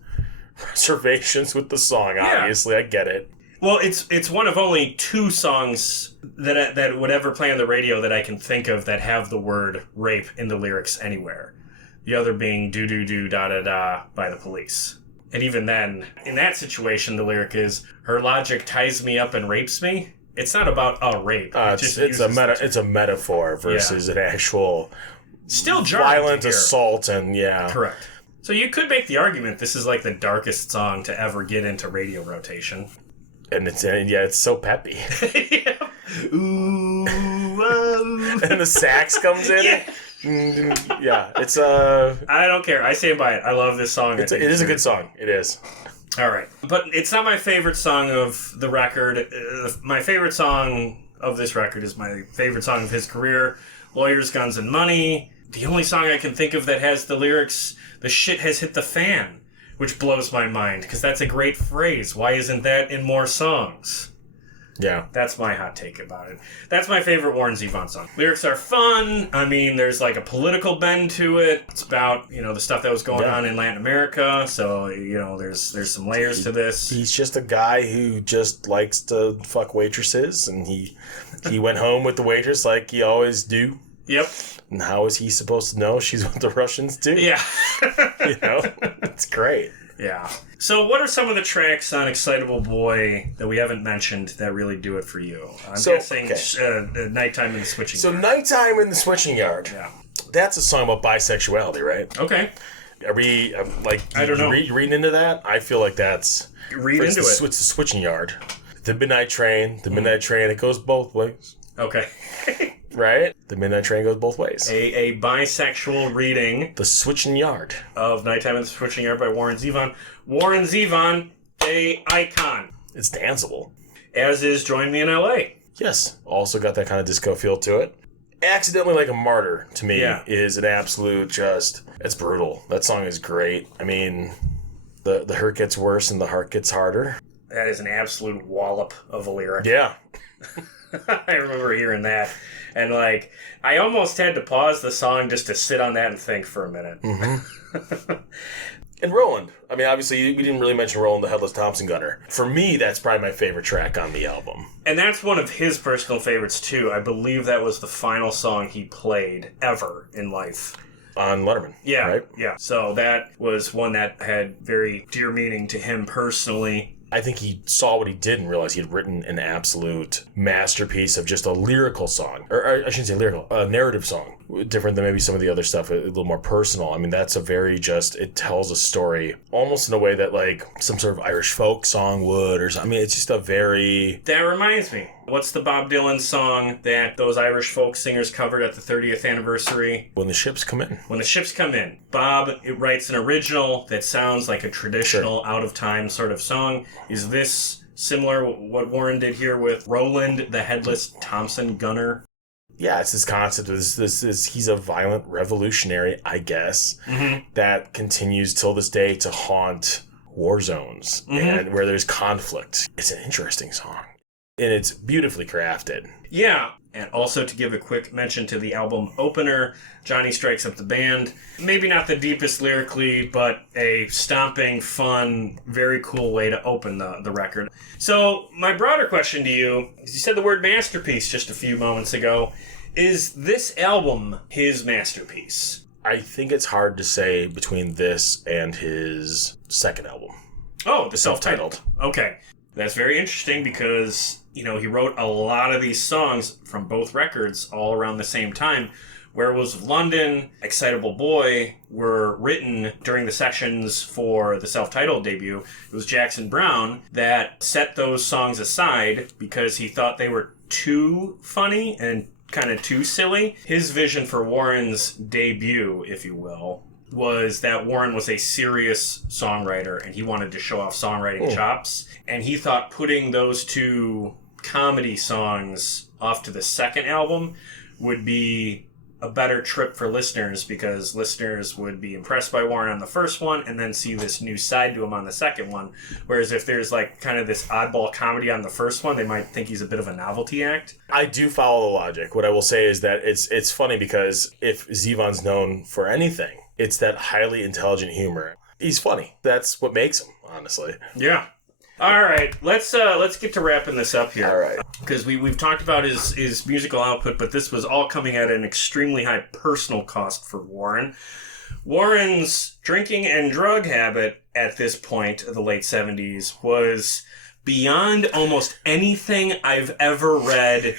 reservations with the song, obviously. I get it. Well, it's one of only two songs that would ever play on the radio that I can think of that have the word rape in the lyrics anywhere. The other being "do do do da da da" by The Police. And even then, in that situation, the lyric is, "Her logic ties me up and rapes me." It's not about a rape. It's a metaphor versus an actual still violent assault, and correct. So you could make the argument this is like the darkest song to ever get into radio rotation. And it's so peppy. Ooh, whoa. And the sax comes in. It's I don't care. I stand by it. I love this song. It is a good song. It is. All right. But it's not my favorite song of the record. My favorite song of this record is my favorite song of his career, Lawyers, Guns, and Money. The only song I can think of that has the lyrics, "The shit has hit the fan," which blows my mind, because that's a great phrase. Why isn't that in more songs? Yeah. That's my hot take about it. That's my favorite Warren Zevon song. Lyrics are fun. I mean, there's like a political bend to it. It's about, the stuff that was going on in Latin America. So, there's some layers to this. He's just a guy who just likes to fuck waitresses, and he went home with the waitress like he always do. Yep. And how is he supposed to know she's what the Russians do? Yeah. It's great. Yeah. So what are some of the tracks on Excitable Boy that we haven't mentioned that really do it for you? I'm guessing Nighttime in the Switching Yard. So Nighttime in the Switching Yard. Yeah. That's a song about bisexuality, right? Okay. Are we, I don't know. You reading into that? I feel like that's... It's the Switching Yard. The Midnight Train. It goes both ways. Okay. Right? The Midnight Train goes both ways. A bisexual reading. The Switching Yard. Of Nighttime in the Switching Yard by Warren Zevon. Warren Zevon, a icon. It's danceable. As is Join Me in L.A. Yes. Also got that kind of disco feel to it. Accidentally Like a Martyr, to me, is an absolute it's brutal. That song is great. I mean, the hurt gets worse and the heart gets harder. That is an absolute wallop of a lyric. Yeah. I remember hearing that. And, I almost had to pause the song just to sit on that and think for a minute. Mm-hmm. And Roland. I mean, obviously, we didn't really mention Roland the Headless Thompson Gunner. For me, that's probably my favorite track on the album. And that's one of his personal favorites, too. I believe that was the final song he played ever in life. On Letterman. Yeah, right? Yeah. So that was one that had very dear meaning to him personally. I think he saw what he did and realized he had written an absolute masterpiece of just a lyrical song. Or I shouldn't say lyrical, a narrative song. Different than maybe some of the other stuff, a little more personal. I mean, that's it tells a story almost in a way that some sort of Irish folk song would, or something. I mean, it's just a very... That reminds me. What's the Bob Dylan song that those Irish folk singers covered at the 30th anniversary? When the Ships Come In. When the Ships Come In. Bob writes an original that sounds like a traditional, out-of-time sort of song. Is this similar what Warren did here with Roland, the Headless Thompson Gunner? Yeah, it's this concept of he's a violent revolutionary, I guess, that continues till this day to haunt war zones and where there's conflict. It's an interesting song. And it's beautifully crafted. Yeah. And also to give a quick mention to the album opener, Johnny Strikes Up the Band. Maybe not the deepest lyrically, but a stomping, fun, very cool way to open the record. So my broader question to you is, you said the word masterpiece just a few moments ago. Is this album his masterpiece? I think it's hard to say between this and his second album. Oh, the self-titled. Okay. That's very interesting because, he wrote a lot of these songs from both records all around the same time. Werewolves of London, Excitable Boy were written during the sessions for the self-titled debut. It was Jackson Browne that set those songs aside because he thought they were too funny and kind of too silly. His vision for Warren's debut, if you will, was that Warren was a serious songwriter and he wanted to show off songwriting chops. And he thought putting those two comedy songs off to the second album would be a better trip for listeners because listeners would be impressed by Warren on the first one and then see this new side to him on the second one. Whereas if there's like kind of this oddball comedy on the first one, they might think he's a bit of a novelty act. I do follow the logic. What I will say is that it's funny because if Zevon's known for anything, it's that highly intelligent humor. He's funny. That's what makes him, honestly. Yeah. All right, let's get to wrapping this up here. All right. Because we've talked about his musical output, but this was all coming at an extremely high personal cost for Warren. Warren's drinking and drug habit at this point of the late 70s was beyond almost anything I've ever read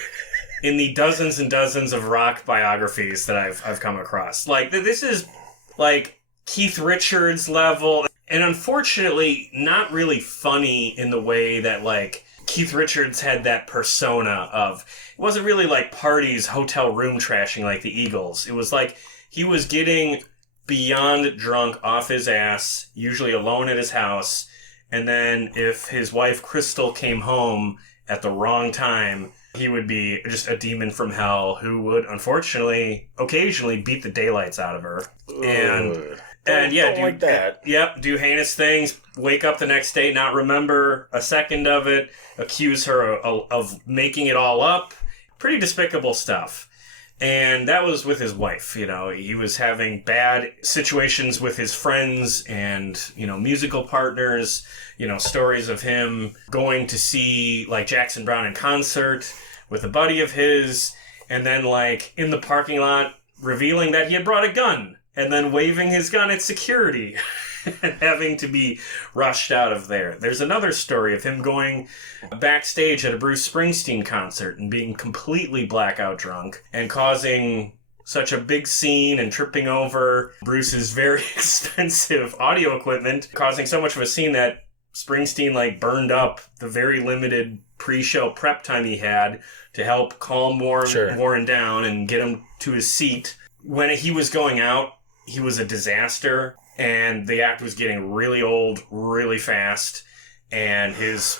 in the dozens and dozens of rock biographies that I've come across. Like, this is like Keith Richards level. And unfortunately, not really funny in the way that, like, Keith Richards had that persona of... It wasn't really like parties, hotel room trashing like the Eagles. It was like he was getting beyond drunk off his ass, usually alone at his house. And then if his wife, Crystal, came home at the wrong time, he would be just a demon from hell who would, unfortunately, occasionally beat the daylights out of her. Do heinous things, wake up the next day, not remember a second of it, accuse her of making it all up. Pretty despicable stuff. And that was with his wife, He was having bad situations with his friends and, musical partners, stories of him going to see, like, Jackson Browne in concert with a buddy of his, and then, like, in the parking lot, revealing that he had brought a gun. And then waving his gun at security and having to be rushed out of there. There's another story of him going backstage at a Bruce Springsteen concert and being completely blackout drunk and causing such a big scene and tripping over Bruce's very expensive audio equipment, causing so much of a scene that Springsteen burned up the very limited pre-show prep time he had to help calm Warren down and get him to his seat. When he was going out, he was a disaster, and the act was getting really old really fast, and his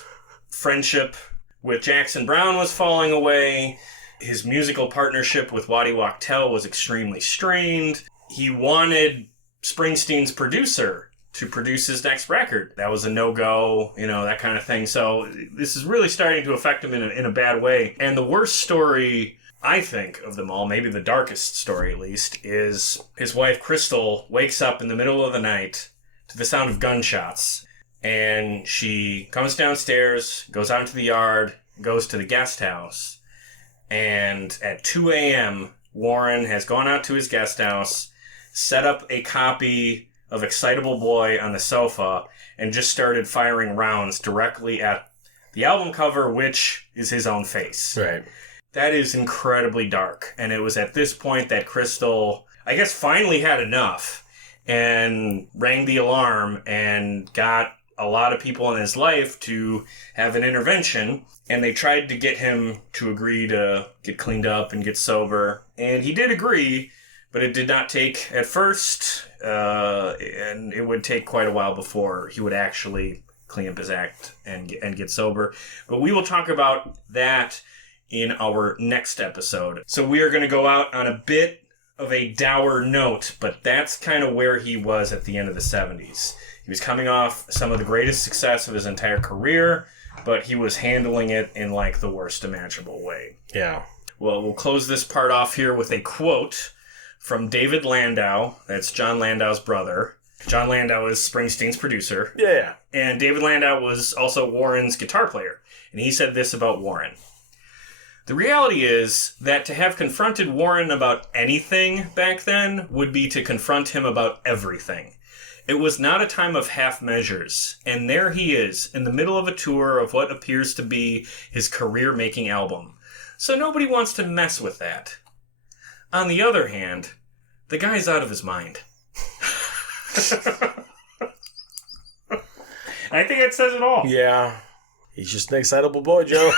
friendship with Jackson Browne was falling away. His musical partnership with Waddy Wachtel was extremely strained. He wanted Springsteen's producer to produce his next record. That was a no-go, that kind of thing. So this is really starting to affect him in a bad way. And the worst story, I think, of them all, maybe the darkest story at least, is his wife Crystal wakes up in the middle of the night to the sound of gunshots. And she comes downstairs, goes out into the yard, goes to the guest house. And at 2 a.m., Warren has gone out to his guest house, set up a copy of Excitable Boy on the sofa, and just started firing rounds directly at the album cover, which is his own face. Right. That is incredibly dark. And it was at this point that Crystal, I guess, finally had enough and rang the alarm and got a lot of people in his life to have an intervention. And they tried to get him to agree to get cleaned up and get sober. And he did agree, but it did not take at first. And it would take quite a while before he would actually clean up his act and get sober. But we will talk about that in our next episode. So we are going to go out on a bit of a dour note, but that's kind of where he was at the end of the 70s. He was coming off some of the greatest success of his entire career, but he was handling it in the worst imaginable way. Yeah. Well, we'll close this part off here with a quote from David Landau. That's John Landau's brother. John Landau is Springsteen's producer. Yeah. And David Landau was also Warren's guitar player. And he said this about Warren. The reality is that to have confronted Warren about anything back then would be to confront him about everything. It was not a time of half measures, and there he is, in the middle of a tour of what appears to be his career-making album. So nobody wants to mess with that. On the other hand, the guy's out of his mind. I think it says it all. Yeah. He's just an excitable boy, Joe.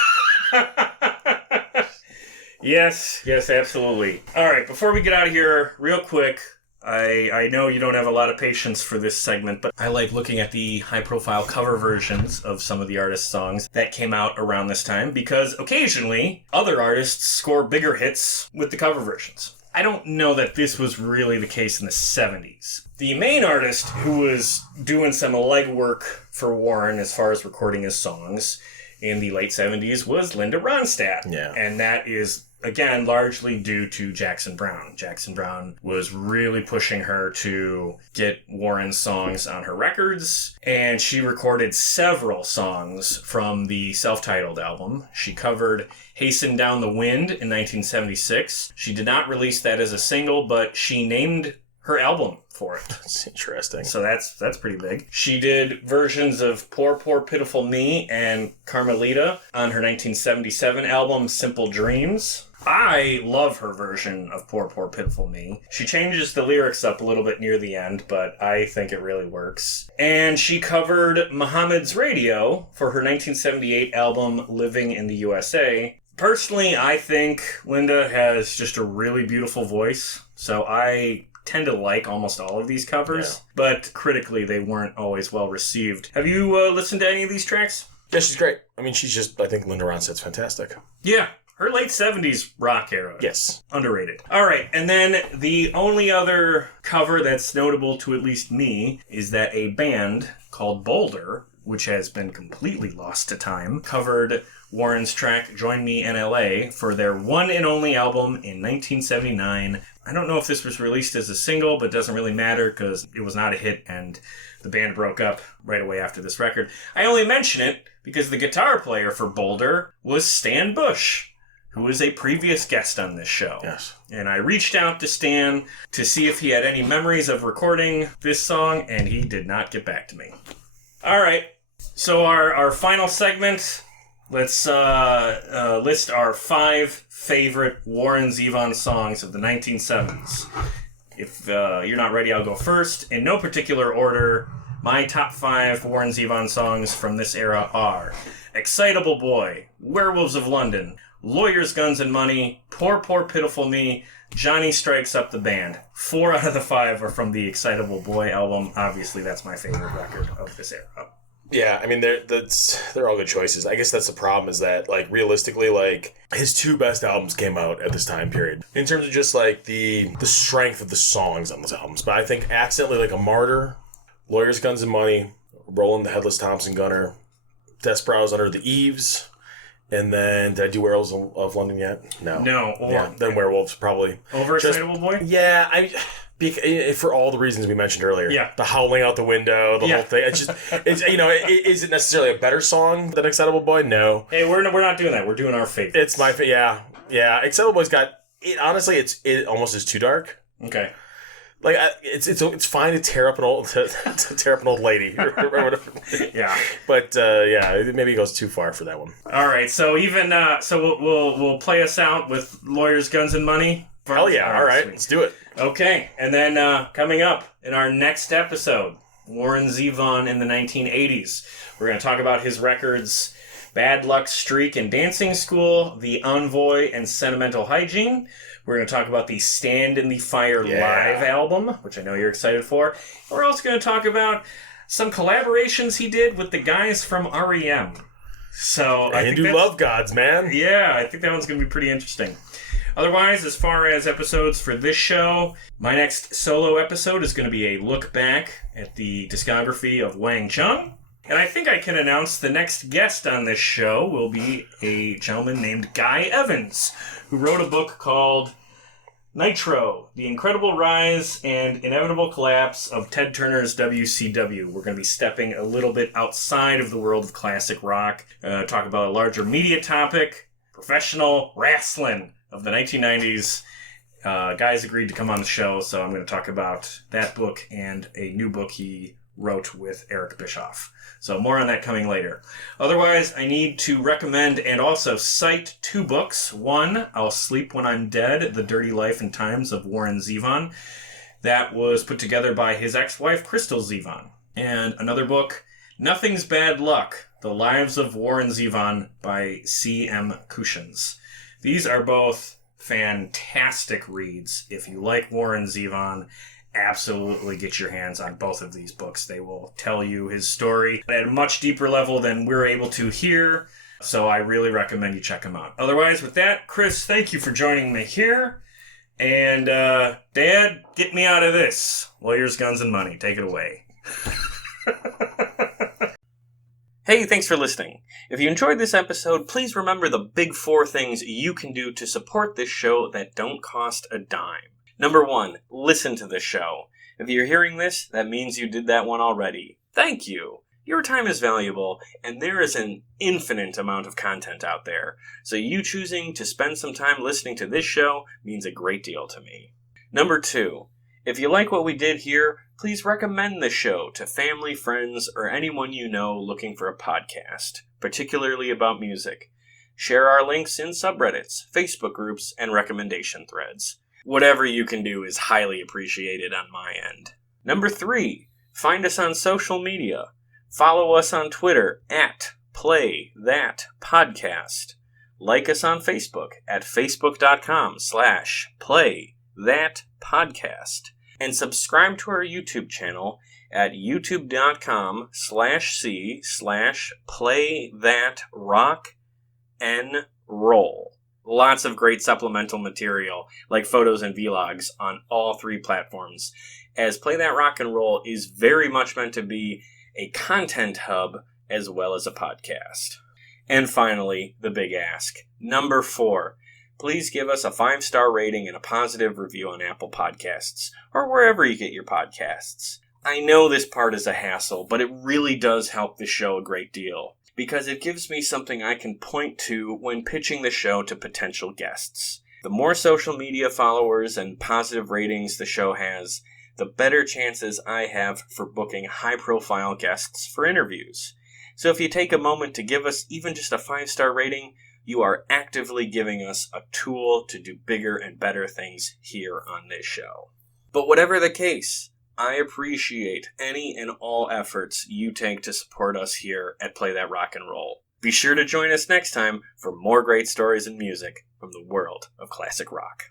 Yes, absolutely. All right, before we get out of here, real quick, I know you don't have a lot of patience for this segment, but I like looking at the high-profile cover versions of some of the artists' songs that came out around this time, because occasionally other artists score bigger hits with the cover versions. I don't know that this was really the case in the 70s. The main artist who was doing some legwork for Warren as far as recording his songs in the late 70s was Linda Ronstadt. Yeah. And that is, again, largely due to Jackson Browne. Jackson Browne was really pushing her to get Warren's songs on her records, and she recorded several songs from the self-titled album. She covered Hasten Down the Wind in 1976. She did not release that as a single, but she named her album for it. That's interesting. So that's pretty big. She did versions of Poor, Poor, Pitiful Me and Carmelita on her 1977 album Simple Dreams. I love her version of Poor, Poor, Pitiful Me. She changes the lyrics up a little bit near the end, but I think it really works. And she covered Muhammad's Radio for her 1978 album Living in the USA. Personally, I think Linda has just a really beautiful voice, so I tend to like almost all of these covers, but critically they weren't always well received. Have you listened to any of these tracks? Yeah, she's great. I mean, I think Linda Ronstadt's fantastic. Yeah. Her late 70s rock era. Yes. Underrated. All right, and then the only other cover that's notable to at least me is that a band called Boulder, which has been completely lost to time, covered Warren's track Join Me in LA for their one and only album in 1979. I don't know if this was released as a single, but it doesn't really matter because it was not a hit and the band broke up right away after this record. I only mention it because the guitar player for Boulder was Stan Bush, who was a previous guest on this show. Yes. And I reached out to Stan to see if he had any memories of recording this song, and he did not get back to me. All right, so our final segment, let's list our 5 favorite Warren Zevon songs of the 1970s. If you're not ready, I'll go first. In no particular order, my top 5 Warren Zevon songs from this era are Excitable Boy, Werewolves of London, Lawyers, Guns, and Money, Poor, Poor, Pitiful Me, Johnny Strikes Up the Band. 4 out of the 5 are from the Excitable Boy album. Obviously, that's my favorite record of this era. Yeah, I mean, they're all good choices. I guess that's the problem is that, like, realistically, like, his 2 best albums came out at this time period. In terms of just, like, the strength of the songs on those albums. But I think Accidentally Like a Martyr, Lawyers, Guns, and Money, Roland the Headless Thompson Gunner, Desperados Under the Eaves, and then, did I do Werewolves of London yet? No. Then Werewolves, probably. Over Excitable Boy? Yeah, for all the reasons we mentioned earlier. Yeah. The howling out the window, the whole thing. Is it necessarily a better song than Excitable Boy? No. Hey, we're not doing that. We're doing our favorite. It's my favorite. Yeah. Excitable Boy's got it. Honestly, it almost is too dark. Okay. Like it's fine to tear up an old lady. Yeah. But maybe it goes too far for that one. All right. So even we'll play us out with Lawyers, Guns, and Money. Hell yeah! All right, sweet. Let's do it. Okay, and then coming up in our next episode, Warren Zevon in the 1980s. We're going to talk about his records Bad Luck Streak and Dancing School, The Envoy, and Sentimental Hygiene. We're going to talk about the Stand in the Fire live album, which I know you're excited for. We're also going to talk about some collaborations he did with the guys from REM. So Hindu love gods, man. Yeah, I think that one's going to be pretty interesting. Otherwise, as far as episodes for this show, my next solo episode is going to be a look back at the discography of Wang Chung. And I think I can announce the next guest on this show will be a gentleman named Guy Evans, who wrote a book called Nitro, The Incredible Rise and Inevitable Collapse of Ted Turner's WCW. We're going to be stepping a little bit outside of the world of classic rock, talk about a larger media topic, professional wrestling of the 1990s. Guys agreed to come on the show, so I'm going to talk about that book and a new book he wrote with Eric Bischoff. So more on that coming later. Otherwise, I need to recommend and also cite 2 books. One, I'll Sleep When I'm Dead, The Dirty Life and Times of Warren Zevon. That was put together by his ex-wife, Crystal Zevon. And another book, Nothing's Bad Luck, The Lives of Warren Zevon by C.M. Kushins. These are both fantastic reads. If you like Warren Zevon, absolutely get your hands on both of these books. They will tell you his story at a much deeper level than we're able to here. So I really recommend you check them out. Otherwise, with that, Chris, thank you for joining me here. And Dad, get me out of this. Lawyers, guns, and money. Take it away. Hey, thanks for listening. If you enjoyed this episode, please remember the big 4 things you can do to support this show that don't cost a dime. Number 1, listen to the show. If you're hearing this, that means you did that one already. Thank you. Your time is valuable, and there is an infinite amount of content out there. So you choosing to spend some time listening to this show means a great deal to me. Number 2, if you like what we did here, please recommend the show to family, friends, or anyone you know looking for a podcast, particularly about music. Share our links in subreddits, Facebook groups, and recommendation threads. Whatever you can do is highly appreciated on my end. Number 3, find us on social media. Follow us on Twitter at PlayThatPodcast. Like us on Facebook at facebook.com/PlayThatPodcast. And subscribe to our YouTube channel at youtube.com/PlayThatRock'n'Roll. Lots of great supplemental material, like photos and vlogs, on all 3 platforms, as Play That Rock and Roll is very much meant to be a content hub as well as a podcast. And finally, the big ask. Number 4, please give us a 5-star rating and a positive review on Apple Podcasts, or wherever you get your podcasts. I know this part is a hassle, but it really does help the show a great deal, because it gives me something I can point to when pitching the show to potential guests. The more social media followers and positive ratings the show has, the better chances I have for booking high-profile guests for interviews. So if you take a moment to give us even just a 5-star rating, you are actively giving us a tool to do bigger and better things here on this show. But whatever the case, I appreciate any and all efforts you take to support us here at Play That Rock and Roll. Be sure to join us next time for more great stories and music from the world of classic rock.